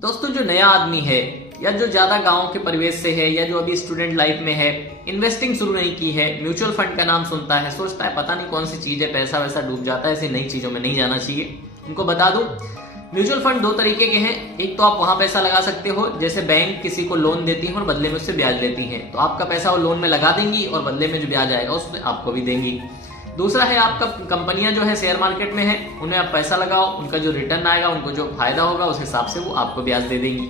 दोस्तों, जो नया आदमी है या जो ज्यादा गांव के परिवेश से है या जो अभी स्टूडेंट लाइफ में है, इन्वेस्टिंग शुरू नहीं की है, म्यूचुअल फंड का नाम सुनता है, सोचता है पता नहीं कौन सी चीज है, पैसा वैसा डूब जाता है, ऐसी नई चीजों में नहीं जाना चाहिए। उनको बता दूं, म्यूचुअल फंड दो तरीके के हैं। एक तो आप वहां पैसा लगा सकते हो, जैसे बैंक किसी को लोन देती है और बदले में उससे ब्याज लेती है, तो आपका पैसा वो लोन में लगा देंगी और बदले में जो ब्याज आएगा उसमें आपको भी देंगी। दूसरा है आपका कंपनियां जो है शेयर मार्केट में है, उन्हें आप पैसा लगाओ, उनका जो रिटर्न आएगा, उनको जो फायदा होगा उस हिसाब से वो आपको ब्याज दे देंगी।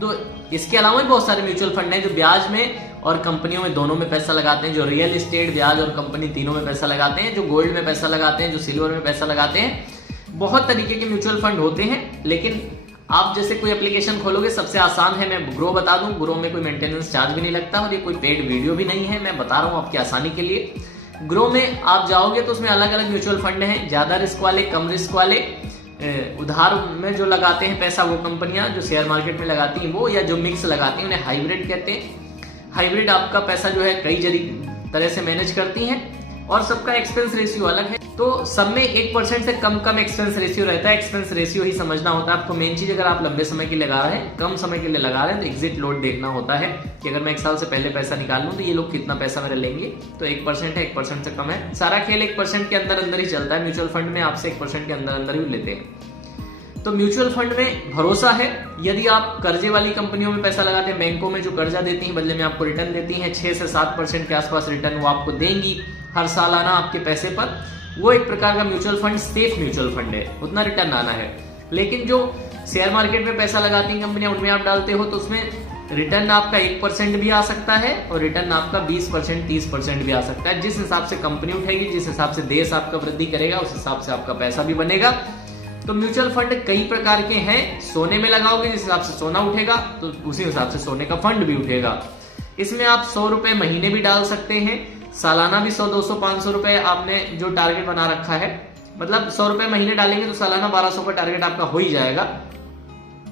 तो इसके अलावा भी बहुत सारे म्यूचुअल फंड हैं जो ब्याज में और कंपनियों में दोनों में पैसा लगाते हैं, जो रियल एस्टेट, ब्याज और कंपनी तीनों में पैसा लगाते हैं, जो गोल्ड में पैसा लगाते हैं, जो सिल्वर में पैसा लगाते हैं। बहुत तरीके के म्यूचुअल फंड होते हैं, लेकिन आप जैसे कोई एप्लीकेशन खोलोगे, सबसे आसान है, मैं ग्रो बता दूं, ग्रो में कोई मेंटेनेंस चार्ज भी नहीं लगता और ये कोई पेड वीडियो भी नहीं है, मैं बता रहा हूं आपकी आसानी के लिए। ग्रो में आप जाओगे तो उसमें अलग अलग म्यूचुअल फंड हैं, ज्यादा रिस्क वाले, कम रिस्क वाले, उधार में जो लगाते हैं पैसा वो कंपनियां, जो शेयर मार्केट में लगाती हैं वो, या जो मिक्स लगाती हैं उन्हें हाइब्रिड कहते हैं। हाइब्रिड आपका पैसा जो है कई तरह से मैनेज करती हैं और सबका एक्सपेंस रेशियो अलग है, तो सब में 1% से कम एक्सपेंस रेशियो रहता है। एक्सपेंस रेशियो ही समझना होता है आपको। मेन चीज, अगर आप लंबे समय के लिए लगा रहे हैं, कम समय के लिए लगा रहे हैं, तो एग्जिट लोड देखना होता है कि अगर मैं 1 साल से पहले पैसा निकाल लूं तो ये लोग कितना पैसा मेरे लेंगे। तो 1% है, 1% से कम है। सारा खेल 1% के अंदर ही चलता है। म्यूचुअल फंड में आपसे 1% के अंदर ही लेते हैं। तो म्यूचुअल फंड में भरोसा है। यदि आप कर्जे वाली कंपनियों में पैसा लगाते हैं, बैंकों में जो कर्जा देती हैं बदले में आपको रिटर्न देती हैं, 6 से 7% के आसपास रिटर्न वो आपको देंगी हर साल आना आपके पैसे पर, वो एक प्रकार का mutual fund, safe mutual fund है, उतना रिटर्न आना है। लेकिन जो शेयर मार्केट में पैसा लगाती हैं कंपनियां, उनमें आप डालते हो तो उसमें रिटर्न आपका 1% भी आ सकता है और रिटर्न आपका 20%, 30% भी आ सकता है। जिस हिसाब से कंपनी उठेगी, जिस हिसाब से देश आपका वृद्धि करेगा, उस हिसाब से आपका पैसा भी बनेगा। तो म्यूचुअल फंड कई प्रकार के हैं। सोने में लगाओगे, जिस हिसाब से सोना उठेगा तो उसी हिसाब से सोने का फंड भी उठेगा। इसमें आप 100 रुपए महीने भी डाल सकते हैं, सालाना भी 100, 200, 500 रुपए आपने जो टारगेट बना रखा है, मतलब 100 रुपए महीने डालेंगे तो सालाना 1200 का टारगेट आपका हो ही जाएगा।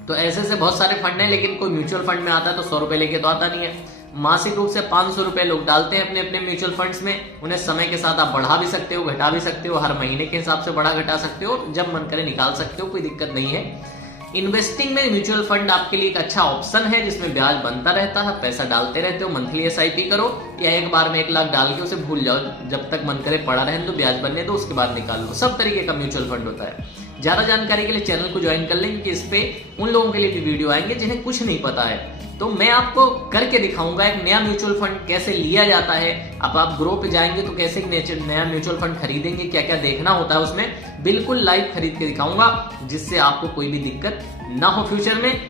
तो ऐसे से बहुत सारे फंड हैं, लेकिन कोई म्यूचुअल फंड में आता है तो 100 रुपए लेके तो आता नहीं है। मासिक रूप से 500 रुपए लोग डालते हैं अपने अपने म्यूचुअल फंड्स में। उन्हें समय के साथ आप बढ़ा भी सकते हो, घटा भी सकते हो, हर महीने के हिसाब से बढ़ा घटा सकते हो, जब मन करे निकाल सकते हो, कोई दिक्कत नहीं है। इन्वेस्टिंग में म्यूचुअल फंड आपके लिए एक अच्छा ऑप्शन है, जिसमें ब्याज बनता रहता है, पैसा डालते रहते हो, मंथली SIP करो या एक बार में 1 लाख डाल के उसे भूल जाओ, जब तक मन करे पड़ा रहने दो, ब्याज बनने दो, उसके बाद निकाल लो। सब तरीके का म्यूचुअल फंड होता है। ज्यादा जानकारी के लिए चैनल को ज्वाइन कर लें, क्योंकि इस पे उन लोगों के लिए भी वीडियो आएंगे जिन्हें कुछ नहीं पता है। तो मैं आपको करके दिखाऊंगा एक नया म्यूचुअल फंड कैसे लिया जाता है। अब आप ग्रो पे जाएंगे तो कैसे नया म्यूचुअल फंड खरीदेंगे, क्या क्या देखना होता है उसमें, बिल्कुल लाइव खरीद के दिखाऊंगा, जिससे आपको कोई भी दिक्कत ना हो फ्यूचर में।